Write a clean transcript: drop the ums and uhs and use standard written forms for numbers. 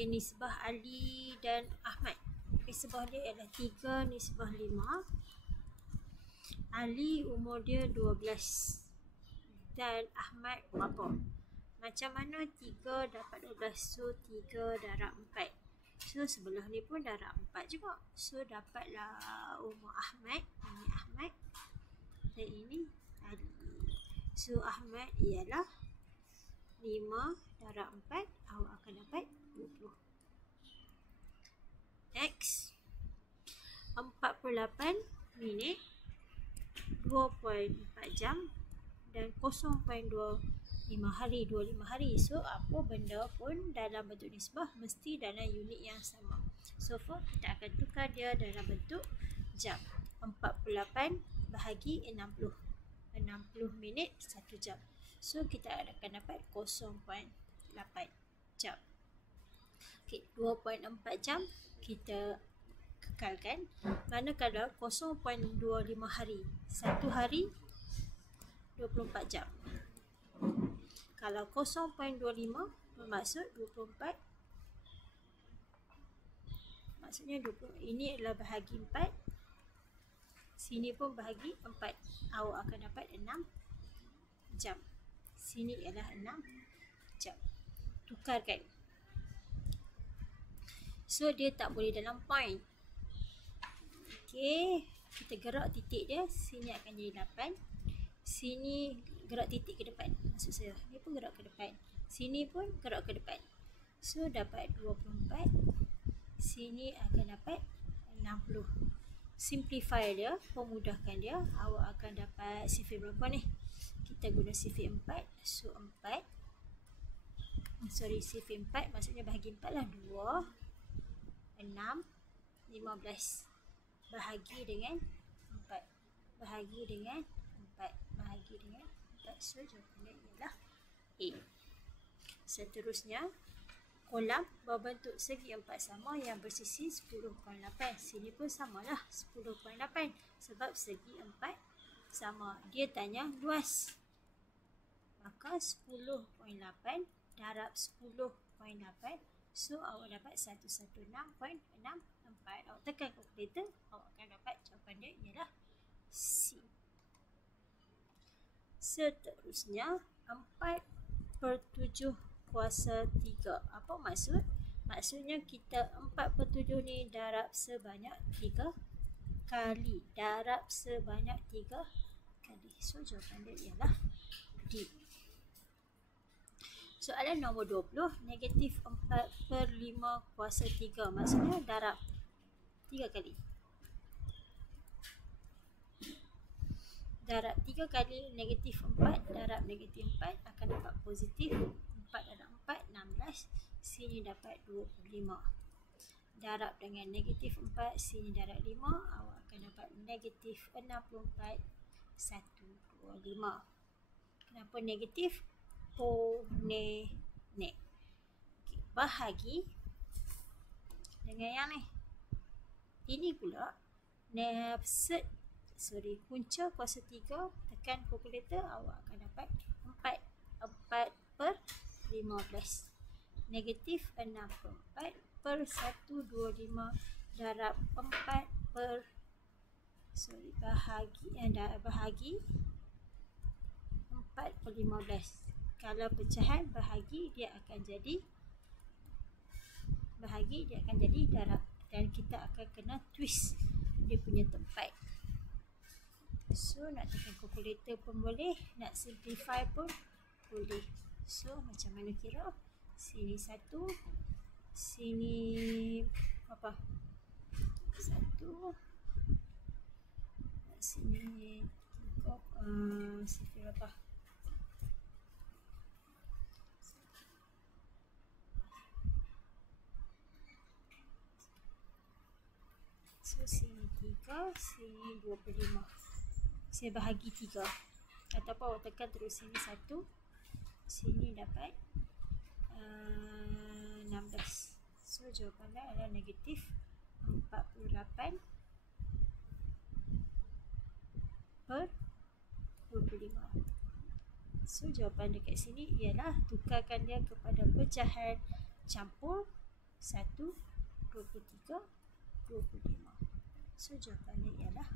Okay, nisbah Ali dan Ahmad. Nisbah dia adalah 3 nisbah 5. Ali umur dia 12 dan Ahmad berapa? Macam mana 3 dapat 12? So 3 darab 4. So sebelah ni pun darab 4 juga. So dapatlah umur Ahmad. Ini Ahmad dan ini Ali. So Ahmad ialah 5 darab 4. Awak akan dapat 20. Next, 48 minit 2.4 jam dan 0.25 hari. 25 hari. So apa benda pun dalam bentuk nisbah mesti dalam unit yang sama. So for kita akan tukar dia dalam bentuk jam. 48 bahagi 60. 60 minit 1 jam. So kita akan dapat 0.8 jam. Okay, 2.4 jam kita kekalkan. Manakala 0.25 hari. 1 hari 24 jam. Kalau 0.25 bermaksud 24. Maksudnya 20. Ini adalah bahagi 4. Sini pun bahagi 4. Awak akan dapat 6 jam. Sini adalah 6 jam. Tukarkan. So dia tak boleh dalam point. Okey, kita gerak titik dia. Sini akan jadi 8. Sini gerak titik ke depan. Maksud saya, ni pun gerak ke depan. Sini pun gerak ke depan. So dapat 24. Sini akan dapat 60. Simplify dia, pemudahkan dia. Awak akan dapat sifir berapa ni? Kita guna sifir 4. So 4. Sifir 4 maksudnya bahagi 4 lah. 2 6, 15 bahagi dengan 4, bahagi dengan 4, bahagi dengan 4. So jawapannya ialah A. Seterusnya, kolam berbentuk segi 4 sama yang bersisi 10.8. Sini pun samalah 10.8 sebab segi 4 sama. Dia tanya luas. Maka 10.8 darab 10.8. So awak dapat 116.64. Awak tekan kalkulator, awak akan dapat jawapan dia ialah C. Seterusnya 4/7 kuasa 3. Apa maksud? Maksudnya kita 4/7 ni darab sebanyak 3 kali. Darab sebanyak 3 kali. So jawapan dia ialah D. Soalan nombor 20, negatif 4/5 kuasa 3. Maksudnya darab 3 kali. Darab 3 kali negatif 4 darab negatif 4 akan dapat positif. 4 darab 4, 16. Sini dapat 25. Darab dengan negatif 4, sini darab 5. Awak akan dapat negatif 64, 125. Kenapa negatif? Okay. Bahagi dengan yang ni. Ini pula punca kuasa 3. Tekan kalkulator, awak akan dapat 4/15. Negatif 64 per 125 darab 4 per bahagi 4/15. Kalau pecahan bahagi dia akan jadi darab, dan kita akan kena twist dia punya tempat. So nak tekan kalkulator pun boleh, nak simplify pun boleh. So macam mana kira? Sini 1, sini apa? 1, sini 3, sifir apa? So sini 3, sini 25. Saya bahagi 3. Ataupun awak tekan terus sini 1. Sini dapat 16. So jawapannya adalah negatif 48 per 25. So jawapan dekat sini ialah tukarkan dia kepada pecahan campur 1, 23, 25. So jawapannya ialah